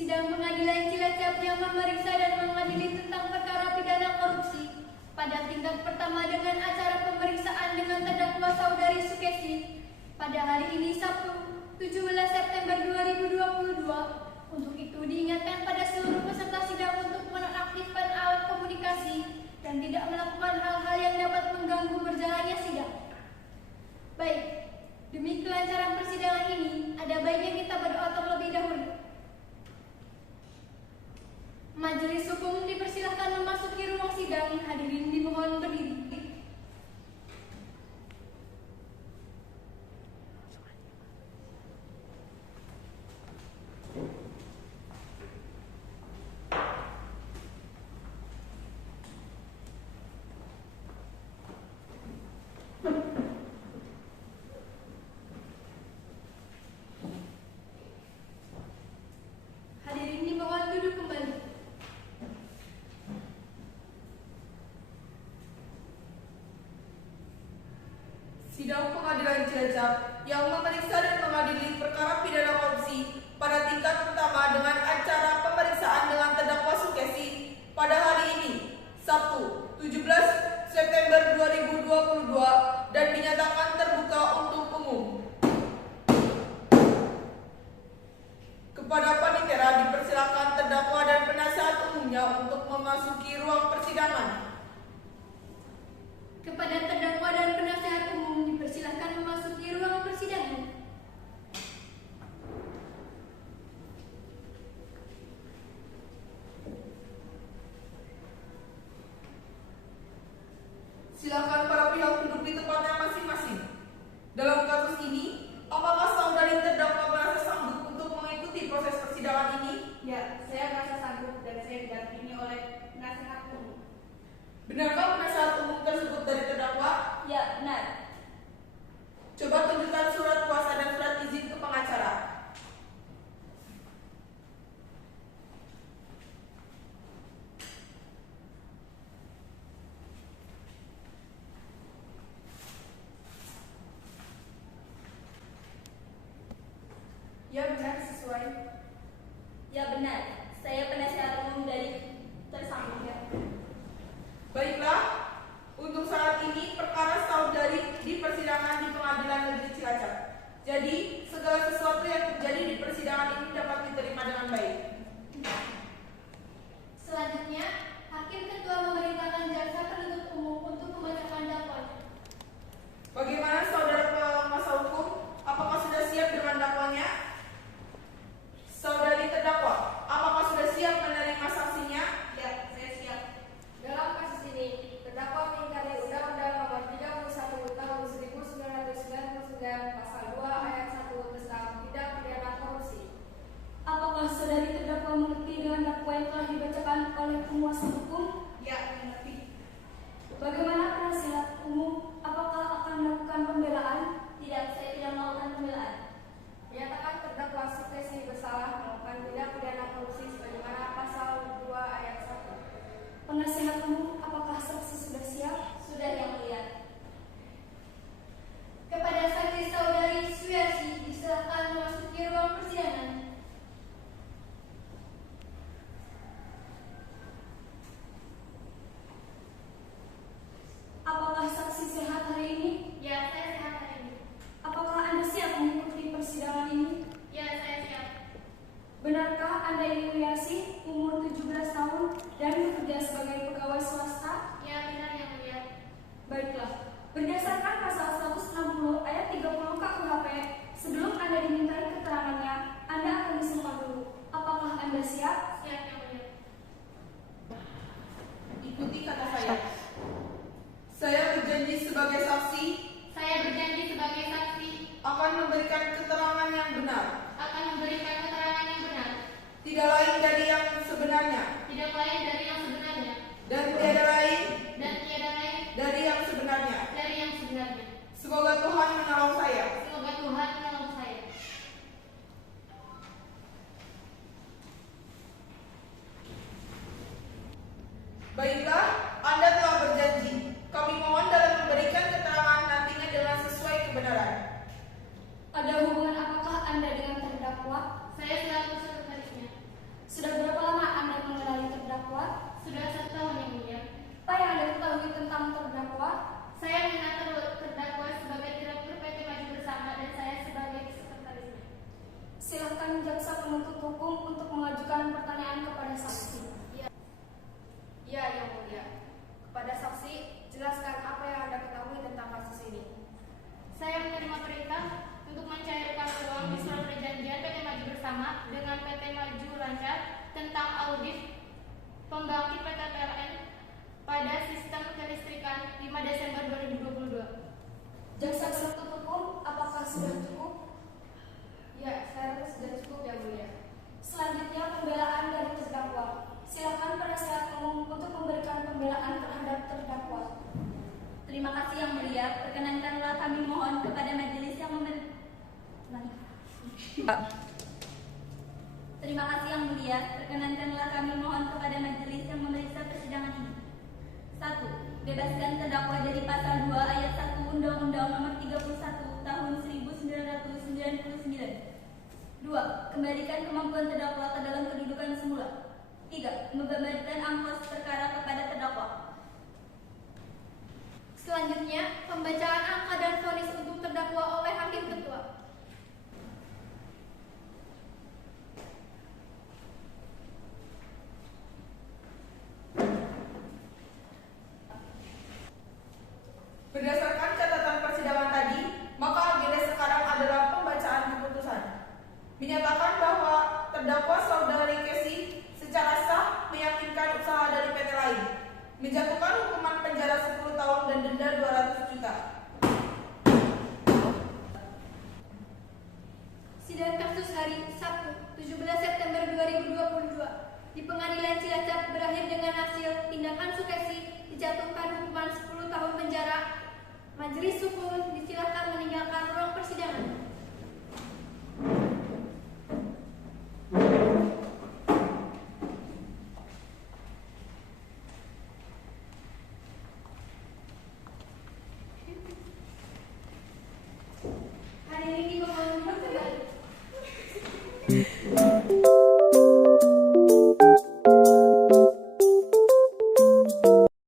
Sidang Pengadilan Cilacap yang memeriksa dan mengadili tentang perkara pidana korupsi pada tingkat pertama dengan acara pemeriksaan dengan terdakwa saudari Sukesi pada hari ini Sabtu 17 September 2022. Untuk itu diingatkan pada seluruh peserta sidang untuk menonaktifkan alat komunikasi dan tidak melakukan hal-hal yang dapat mengganggu berjalannya sidang. Baik, demi kelancaran persidangan ini, ada baiknya kita berdoa terlebih dahulu. Majelis hukum dipersilahkan memasuki ruang sidang. Hadirin dimohon berdiri. Hadirin dimohon duduk kembali. Sidang Pengadilan Cilacap yang memeriksa dan mengadili perkara pidana korupsi pada tingkat pertama dengan acara pemeriksaan dengan terdakwa Sukesi pada hari ini, Sabtu 17 September 2022 dan dinyatakan terbuka untuk umum. Kepada panitera dipersilakan terdakwa dan penasihat umumnya untuk memasuki ruang persidangan. Kepada terdakwa dan penasihat umum dipersilakan memasuki ruang persidangan. Silakan para pihak duduk di tempatnya masing-masing. Dalam kasus ini, apakah saudari terdakwa merasa sanggup untuk mengikuti proses persidangan ini? Ya, saya merasa sanggup dan saya didampingi oleh penasihat umum. Benarkah penasihat umum tersebut dari terdakwa? Ya, benar. Coba tunjukkan surat kuasa dan surat izin ke pengacara. Ya, benar sesuai. Ya, benar. Saya penasihat umum dari tersangka. Baiklah, untuk saat ini perkara saudari di persidangan di Pengadilan Negeri Cilacap. Jadi, segala sesuatu yang terjadi di persidangan ini dapat diterima dengan baik. Selanjutnya, Hakim Ketua memerintahkan jaksa penuntut umum untuk membacakan dakwaan. Bagaimana saudara penguasa hukum? Apakah sudah siap dengan dakwanya? Saudari terdakwa, apakah sudah siap menerima saksinya? Ya, saya siap. Dalam kasus ini, terdakwa mengingkari Undang-Undang Nomor 31 Tahun 1999 Pasal 2 Ayat 1 tentang tindak pidana korupsi. Apakah saudari terdakwa mengerti dengan dakwaan yang telah dibacakan oleh penguasa hukum? Ya, mengerti. Bagaimana penasihat umum? Apakah akan melakukan pembelaan? Tidak, saya tidak melakukan pembelaan. Menyatakan terdakwa Sukesi bersalah melakukan tindak pidana korupsi sebagaimana Pasal 2 Ayat 1. Penasihat umum, apakah saksi sudah siap? Sudah, yang mulia. Kepada saksi saudari Suyasi diserahkan memasuki ruang persidangan. Apakah saksi sehat hari ini? Ya, saya sehat hari ini. Apakah Anda siap mengikuti persidangan ini? Ya, saya siap. Benarkah Anda Yuliasi, umur 17 tahun dan bekerja sebagai pegawai swasta? Ya, benar, yang mulia. Baiklah, berdasarkan pasal 160 ayat 30 KUHP, sebelum Anda dimintai keterangannya, Anda akan disumpah dulu. Apakah Anda siap? Siap, yang mulia. Ikuti kata saya. Saya berjanji sebagai saksi Saya berjanji sebagai saksi akan memberikan keterangan yang benar, akan memberikan keterangan yang benar, tidak lain dari yang sebenarnya, tidak lain dari yang sebenarnya, dan tiada lain dan tiada lain dari yang sebenarnya. dari yang sebenarnya. Semoga Tuhan menolong saya. Semoga Tuhan menolong saya. Baiklah, Anda telah berjanji. Kami mohon dalam memberikan keterangan nantinya dengan sesuai kebenaran. Ada hubungan apakah Anda dengan terdakwa? Saya selaku sekretarisnya. kepada saksi. Ya, Yang Mulia. Kepada saksi, jelaskan apa yang Anda ketahui tentang kasus ini. Saya menerima perintah untuk mencairkan uang di surat perjanjian PT Maju Bersama dengan PT Maju Lancar tentang audit pembangkit PT PLN pada sistem kelistrikan 5 Desember 2022. Jaksa penuntut hukum, apakah sudah cukup? Ya, saya rasa sudah cukup, Yang Mulia. Selanjutnya, pembelaan dari terdakwa. Silakan penasihat umum untuk memberikan pembelaan terhadap terdakwa. Terima kasih Yang Mulia. Perkenankanlah kami mohon kepada majelis yang Terima kasih Yang Mulia. Perkenankanlah kami mohon kepada majelis yang memeriksa persidangan ini. 1. Bebaskan terdakwa dari pasal 2 ayat 1 Undang-Undang Nomor 31 Tahun 1999. 2. Kembalikan kemampuan terdakwa ke dalam kedudukan semula. 3. Membebankan ongkos perkara kepada terdakwa. Selanjutnya, pembacaan angka dan vonis untuk terdakwa oleh Hakim Ketua. Berdasarkan catatan persidangan tadi, maka agenda sekarang adalah pembacaan keputusan. Menyatakan bahwa terdakwa saudari Kesi secara sah meyakinkan usaha dari PT lain, menjatuhkan hukuman penjara 10 tahun dan denda 200 juta. Sidang kasus hari Sabtu, 17 September 2022 di Pengadilan Cilacap berakhir dengan hasil tindakan Sukesi dijatuhkan hukuman 10 tahun penjara. Majelis hukum disilakan meninggalkan ruang persidangan. Hadirin di